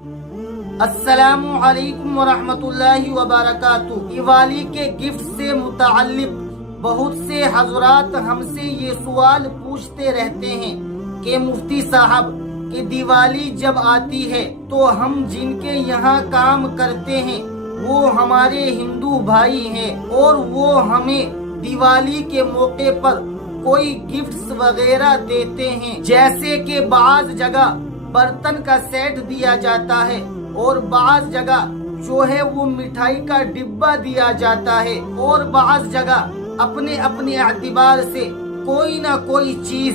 अस्सलामु अलैकुम वरहमतुल्लाहि वबरकातुहू। दिवाली के गिफ्ट से मुताल्लिक बहुत से हजरात हमसे ये सवाल पूछते रहते हैं कि मुफ्ती साहब कि दिवाली जब आती है तो हम जिनके यहाँ काम करते हैं वो हमारे हिंदू भाई हैं और वो हमें दिवाली के मौके पर कोई गिफ्ट्स वगैरह देते हैं, जैसे कि बाज़ जगह बर्तन का सेट दिया जाता है और बाज़ जगह जो है वो मिठाई का डिब्बा दिया जाता है और बाज़ जगह अपने अपने एतबार से कोई ना कोई चीज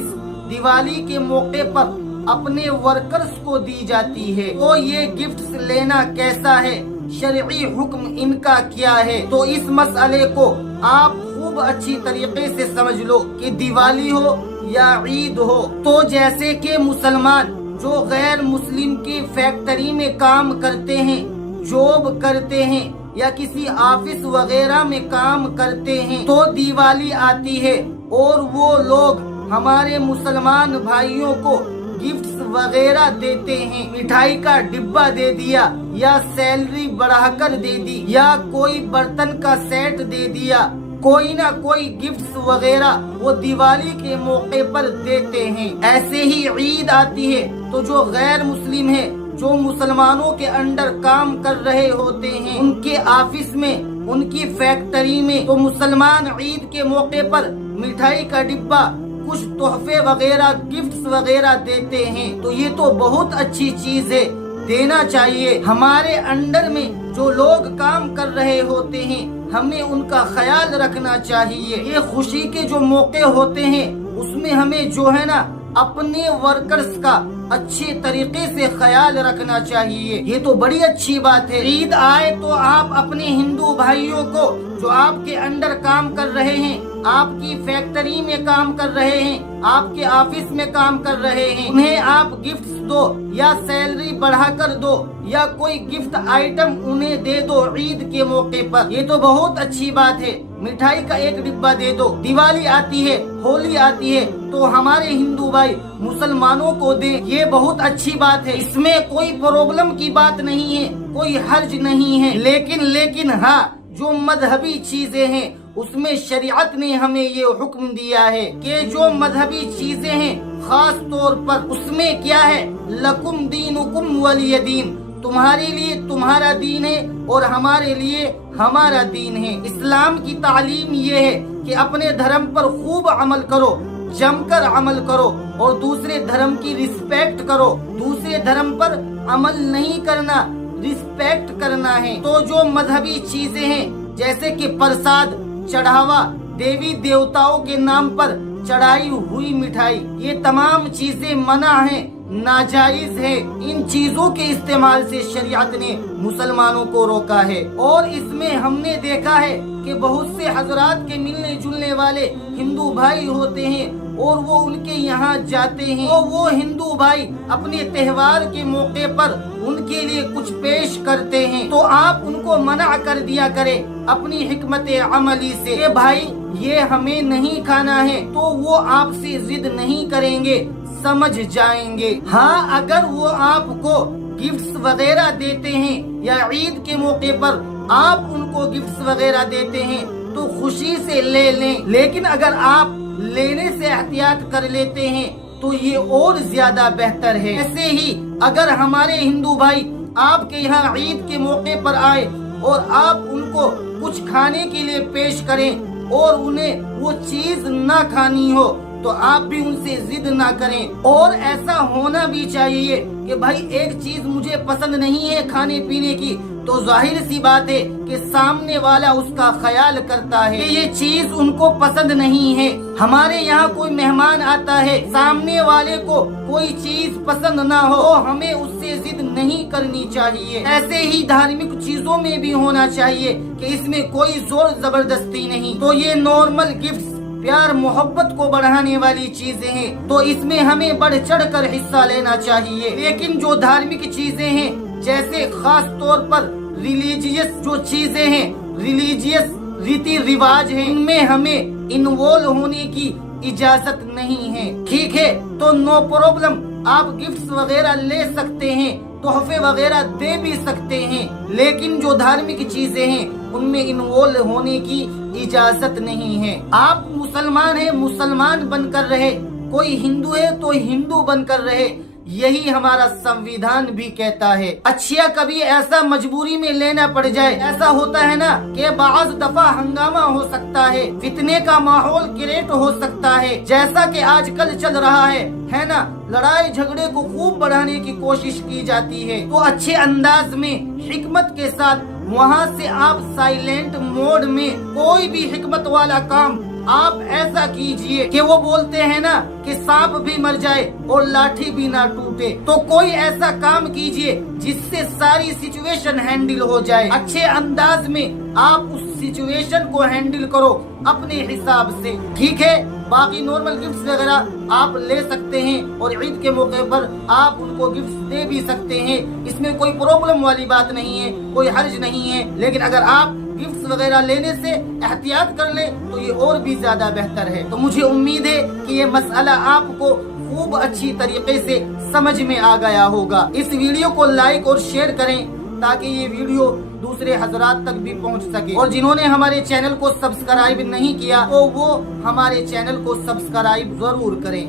दिवाली के मौके पर अपने वर्कर्स को दी जाती है। तो ये गिफ्ट्स लेना कैसा है, शरई हुक्म इनका क्या है? तो इस मसले को आप खूब अच्छी तरीके से समझ लो कि दिवाली हो या ईद हो, तो जैसे कि मुसलमान जो गैर मुस्लिम की फैक्ट्री में काम करते हैं, जॉब करते हैं या किसी ऑफिस वगैरह में काम करते हैं, तो दिवाली आती है और वो लोग हमारे मुसलमान भाइयों को गिफ्ट्स वगैरह देते हैं। मिठाई का डिब्बा दे दिया या सैलरी बढ़ाकर दे दी या कोई बर्तन का सेट दे दिया, कोई ना कोई गिफ्ट्स वगैरह वो दिवाली के मौके पर देते हैं। ऐसे ही ईद आती है तो जो गैर मुस्लिम है, जो मुसलमानों के अंडर काम कर रहे होते हैं, उनके ऑफिस में, उनकी फैक्ट्री में, तो मुसलमान ईद के मौके पर मिठाई का डिब्बा, कुछ तोहफे वगैरह, गिफ्ट्स वगैरह देते हैं। तो ये तो बहुत अच्छी चीज है, देना चाहिए। हमारे अंडर में जो लोग काम कर रहे होते हैं हमें उनका ख्याल रखना चाहिए। ये खुशी के जो मौके होते हैं उसमें हमें जो है ना अपने वर्कर्स का अच्छे तरीके से ख्याल रखना चाहिए। ये तो बड़ी अच्छी बात है। ईद आए तो आप अपने हिंदू भाइयों को जो आपके अंडर काम कर रहे हैं, आपकी फैक्ट्री में काम कर रहे हैं, आपके ऑफिस में काम कर रहे हैं, उन्हें आप गिफ्ट्स दो या सैलरी बढ़ाकर दो या कोई गिफ्ट आइटम उन्हें दे दो ईद के मौके पर। ये तो बहुत अच्छी बात है। मिठाई का एक डिब्बा दे दो। दिवाली आती है, होली आती है तो हमारे हिंदू भाई मुसलमानों को दे, ये बहुत अच्छी बात है। इसमें कोई प्रॉब्लम की बात नहीं है, कोई हर्ज नहीं है। लेकिन हाँ, जो मजहबी चीजें हैं उसमें शरीयत ने हमें ये हुक्म दिया है कि जो मजहबी चीजें हैं खास तौर पर उसमें क्या है, लकुम दीनुकुम वलिय दीन, तुम्हारे लिए तुम्हारा दीन है और हमारे लिए हमारा दीन है। इस्लाम की तालीम ये है कि अपने धर्म पर खूब अमल करो, जमकर अमल करो और दूसरे धर्म की रिस्पेक्ट करो। दूसरे धर्म पर अमल नहीं करना, रिस्पेक्ट करना है। तो जो मजहबी चीजें हैं जैसे कि प्रसाद, चढ़ावा, देवी देवताओं के नाम पर चढ़ाई हुई मिठाई, ये तमाम चीजें मना है, नाजायज है। इन चीजों के इस्तेमाल से शरीयत ने मुसलमानों को रोका है। और इसमें हमने देखा है कि बहुत से हजरात के मिलने जुलने वाले हिंदू भाई होते हैं और वो उनके यहाँ जाते हैं तो वो हिंदू भाई अपने त्योहार के मौके पर उनके लिए कुछ पेश करते हैं, तो आप उनको मना कर दिया करें अपनी हिकमत अमली से कि भाई ये हमें नहीं खाना है, तो वो आपसे जिद नहीं करेंगे, समझ जाएंगे। हाँ, अगर वो आपको गिफ्ट्स वगैरह देते हैं या ईद के मौके पर आप उनको गिफ्ट्स वगैरह देते हैं तो खुशी से ले लें, लेकिन अगर आप लेने से एहतियात कर लेते हैं तो ये और ज्यादा बेहतर है। ऐसे ही अगर हमारे हिंदू भाई आपके यहाँ ईद के मौके पर आए और आप उनको कुछ खाने के लिए पेश करें और उन्हें वो चीज ना खानी हो तो आप भी उनसे जिद ना करें। और ऐसा होना भी चाहिए कि भाई एक चीज मुझे पसंद नहीं है खाने पीने की, तो जाहिर सी बात है कि सामने वाला उसका ख्याल करता है कि ये चीज उनको पसंद नहीं है। हमारे यहाँ कोई मेहमान आता है, सामने वाले को कोई चीज पसंद ना हो तो हमें उससे जिद नहीं करनी चाहिए। ऐसे ही धार्मिक चीजों में भी होना चाहिए कि इसमें कोई जोर जबरदस्ती नहीं। तो ये नॉर्मल गिफ्ट, प्यार मोहब्बत को बढ़ाने वाली चीजें हैं, तो इसमें हमें बढ़ चढ़ कर हिस्सा लेना चाहिए। लेकिन जो धार्मिक चीजें हैं जैसे खास तौर पर रिलीजियस जो चीजें हैं, रिलीजियस रीति रिवाज हैं, इनमें हमें इन्वॉल्व होने की इजाजत नहीं है। ठीक है, तो नो प्रॉब्लम, आप गिफ्ट्स वगैरह ले सकते हैं, तोहफे वगैरह दे भी सकते हैं, लेकिन जो धार्मिक चीजें हैं उनमें इन्वॉल्व होने की इजाजत नहीं है। आप मुसलमान हैं, मुसलमान बनकर रहे, कोई हिंदू है तो हिंदू बनकर रहे, यही हमारा संविधान भी कहता है। अच्छा, कभी ऐसा मजबूरी में लेना पड़ जाए, ऐसा होता है ना कि बाज़ दफा हंगामा हो सकता है, फितने का माहौल क्रिएट हो सकता है, जैसा कि आजकल चल रहा है ना, लड़ाई झगड़े को खूब बढ़ाने की कोशिश की जाती है। तो अच्छे अंदाज में हिकमत के साथ वहाँ से आप साइलेंट मोड में कोई भी हिकमत वाला काम आप ऐसा कीजिए कि वो बोलते हैं ना कि सांप भी मर जाए और लाठी भी ना टूटे, तो कोई ऐसा काम कीजिए जिससे सारी सिचुएशन हैंडल हो जाए। अच्छे अंदाज में आप उस सिचुएशन को हैंडल करो अपने हिसाब से, ठीक है। बाकी नॉर्मल गिफ्ट्स वगैरह आप ले सकते हैं और ईद के मौके पर आप उनको गिफ्ट्स दे भी सकते हैं, इसमें कोई प्रॉब्लम वाली बात नहीं है, कोई हर्ज नहीं है। लेकिन अगर आप गिफ्ट्स वगैरह लेने से एहतियात कर ले तो ये और भी ज्यादा बेहतर है। तो मुझे उम्मीद है कि ये मसला आपको खूब अच्छी तरीके से समझ में आ गया होगा। इस वीडियो को लाइक और शेयर करें ताकि ये वीडियो दूसरे हजरात तक भी पहुंच सके, और जिन्होंने हमारे चैनल को सब्सक्राइब नहीं किया तो वो हमारे चैनल को सब्सक्राइब जरूर करें।